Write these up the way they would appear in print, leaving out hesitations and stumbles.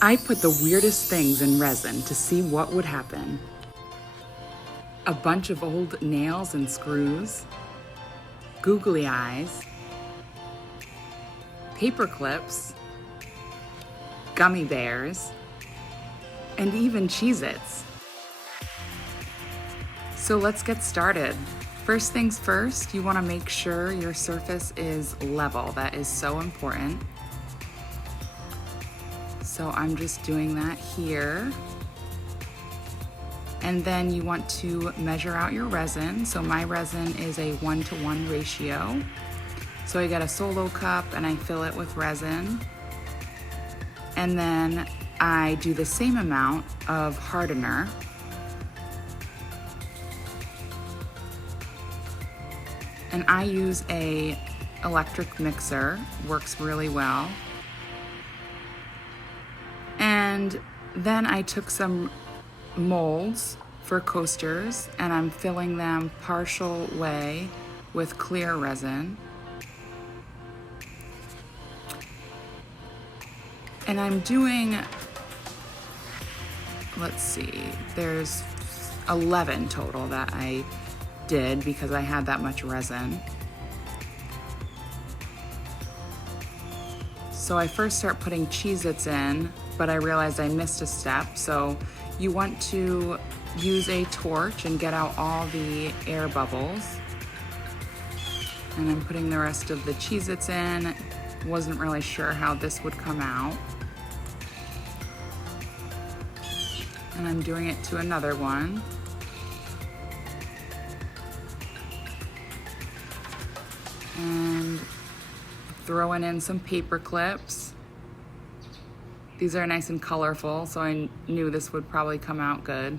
I put the weirdest things in resin to see what would happen. A bunch of old nails and screws, googly eyes, paper clips, gummy bears, and even Cheez-Its. So let's get started. First things first, you want to make sure your surface is level. That is so important. So I'm just doing that here. And then you want to measure out your resin. So my resin is a 1-to-1 ratio. So I get a solo cup and I fill it with resin. And then I do the same amount of hardener. And I use a electric mixer, works really well. And then I took some molds for coasters and I'm filling them partial way with clear resin. And I'm doing, let's see, there's 11 total that I did because I had that much resin. So I first start putting Cheez-Its in, but I realized I missed a step. So you want to use a torch and get out all the air bubbles. And I'm putting the rest of the Cheez-Its in. Wasn't really sure how this would come out. And I'm doing it to another one. And throwing in some paper clips. These are nice and colorful, so I knew this would probably come out good.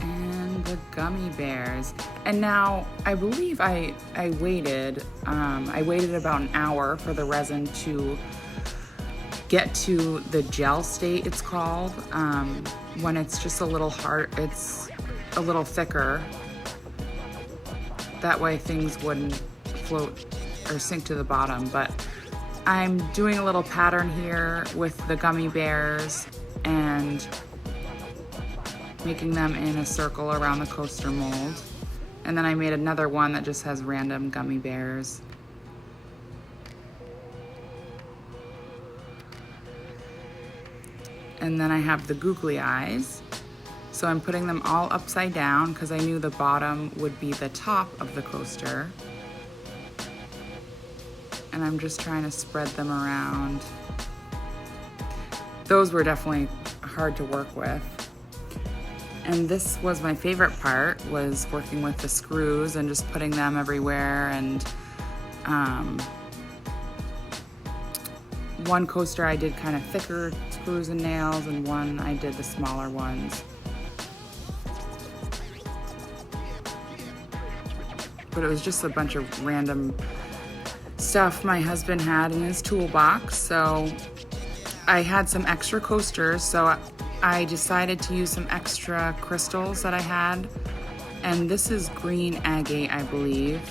And the gummy bears. And now I believe I waited about an hour for the resin to get to the gel state, it's called. When it's just a little hard, it's a little thicker. That way things wouldn't float or sink to the bottom. But I'm doing a little pattern here with the gummy bears and making them in a circle around the coaster mold. And then I made another one that just has random gummy bears. And then I have the googly eyes. So I'm putting them all upside down because I knew the bottom would be the top of the coaster. And I'm just trying to spread them around. Those were definitely hard to work with. And this was my favorite part, was working with the screws and just putting them everywhere. And one coaster I did kind of thicker screws and nails, and one I did the smaller ones. But it was just a bunch of random stuff my husband had in his toolbox. So I had some extra coasters, so I decided to use some extra crystals that I had. And this is green agate, I believe.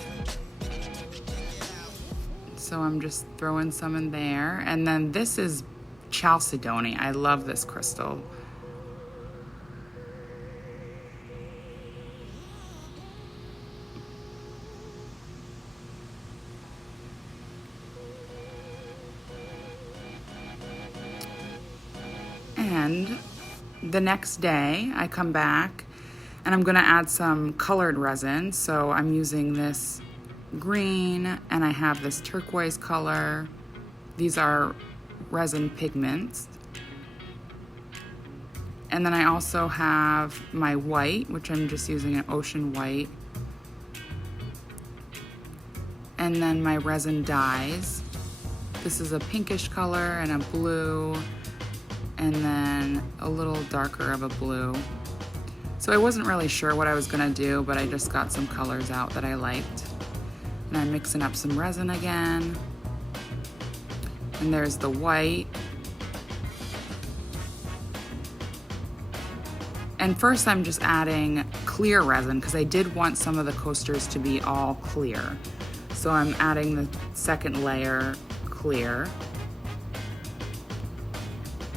So I'm just throwing some in there. And then this is chalcedony. I love this crystal. And the next day I come back and I'm gonna add some colored resin. So I'm using this green and I have this turquoise color. These are resin pigments. And then I also have my white, which I'm just using an ocean white. And then my resin dyes. This is a pinkish color and a blue, and then a little darker of a blue. So I wasn't really sure what I was gonna do, but I just got some colors out that I liked. And I'm mixing up some resin again. And there's the white. And first I'm just adding clear resin because I did want some of the coasters to be all clear. So I'm adding the second layer clear.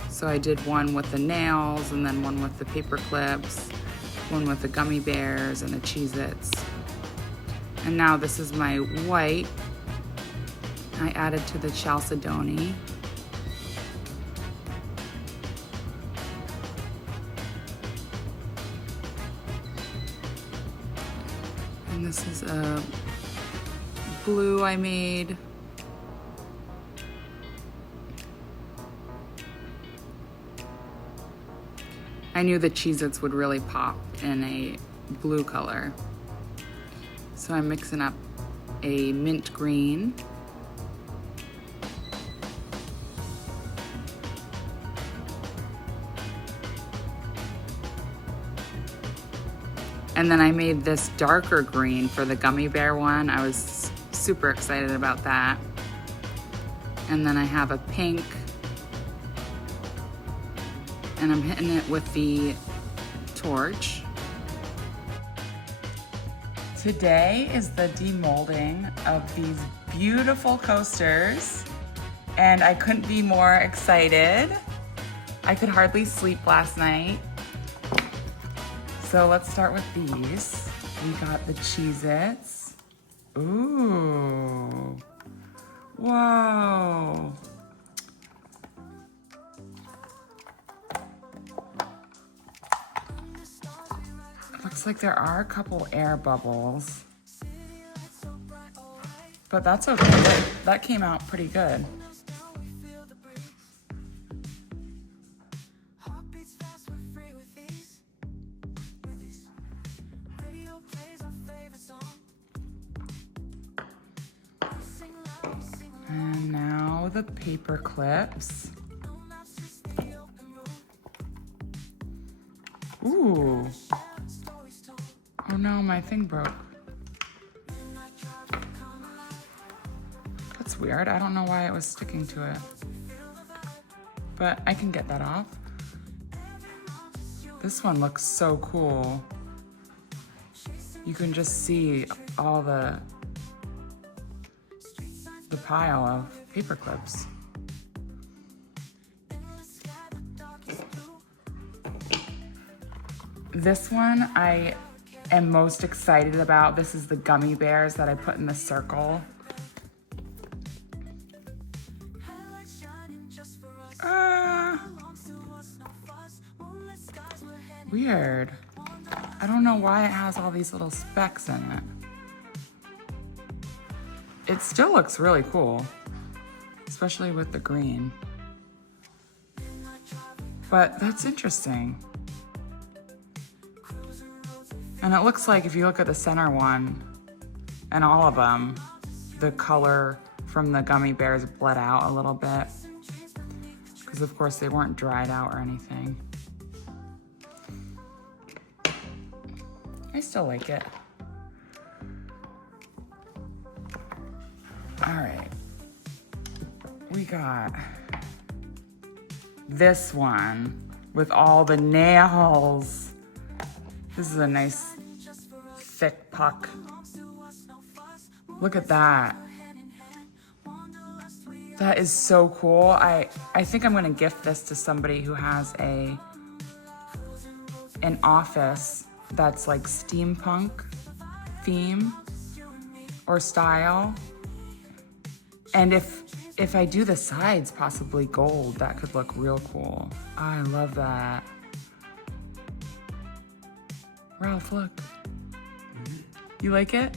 So I did one with the nails and then one with the paper clips, one with the gummy bears and the Cheez-Its. And now this is my white. I added to the chalcedony. And this is a blue I made. I knew the Cheez-Its would really pop in a blue color. So I'm mixing up a mint green. And then I made this darker green for the gummy bear one. I was super excited about that. And then I have a pink. And I'm hitting it with the torch. Today is the demolding of these beautiful coasters, and I couldn't be more excited. I could hardly sleep last night. So let's start with these. We got the Cheez-Its. Ooh. Whoa. Looks like there are a couple air bubbles, but that's okay. That came out pretty good. And now the paper clips. Ooh. Oh no, my thing broke. That's weird. I don't know why it was sticking to it. But I can get that off. This one looks so cool. You can just see all the pile of paper clips. This one I am most excited about. This is the gummy bears that I put in the circle. Weird. I don't know why it has all these little specks in it. It still looks really cool, especially with the green. But that's interesting. And it looks like if you look at the center one and all of them, the color from the gummy bears bled out a little bit. Because of course they weren't dried out or anything. I still like it. All right. We got this one with all the nails. This is a nice thick puck. Look at that. That is so cool. I think I'm gonna gift this to somebody who has an office that's like steampunk theme or style. And if I do the sides possibly gold, that could look real cool. I love that. Ralph, look. You like it?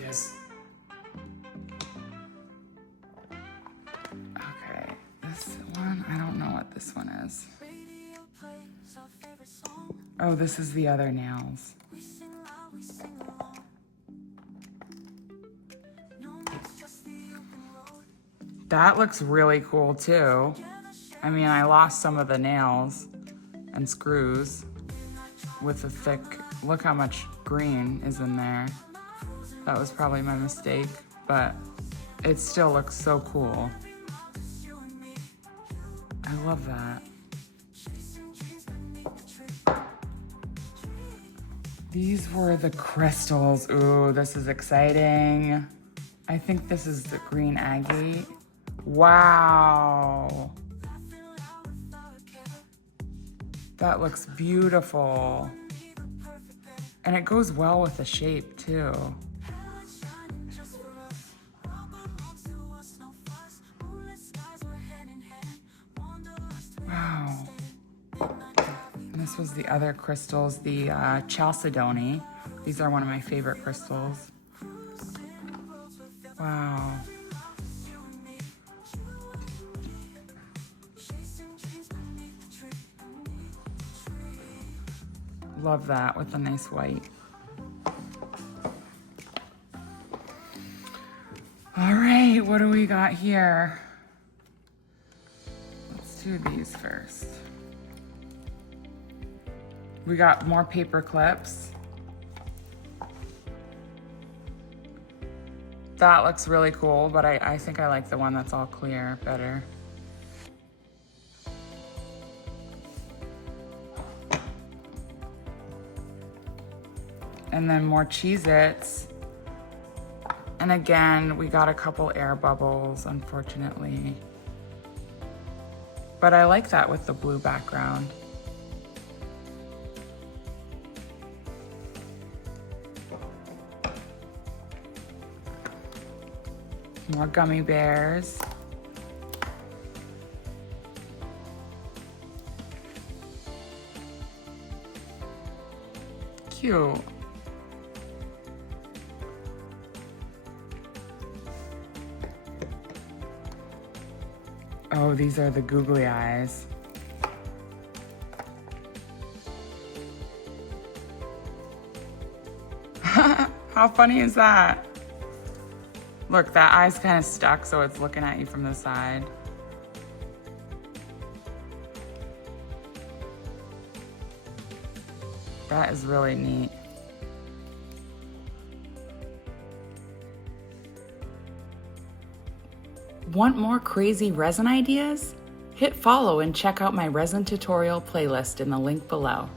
Yes. Okay, this one, I don't know what this one is. Oh, this is the other nails. That looks really cool too. I mean, I lost some of the nails and screws with the thick, look how much green is in there. That was probably my mistake, but it still looks so cool. I love that. These were the crystals. Ooh, this is exciting. I think this is the green agate. Wow. That looks beautiful. And it goes well with the shape too. Wow. And this was the other crystals, the chalcedony. These are one of my favorite crystals. Wow. Love that with a nice white. All right, what do we got here? Let's do these first. We got more paper clips. That looks really cool, but I think I like the one that's all clear better. And then more Cheez-Its. And again, we got a couple air bubbles, unfortunately. But I like that with the blue background. More gummy bears. Cute. Oh, these are the googly eyes. How funny is that? Look, that eye's kind of stuck, so it's looking at you from the side. That is really neat. Want more crazy resin ideas? Hit follow and check out my resin tutorial playlist in the link below.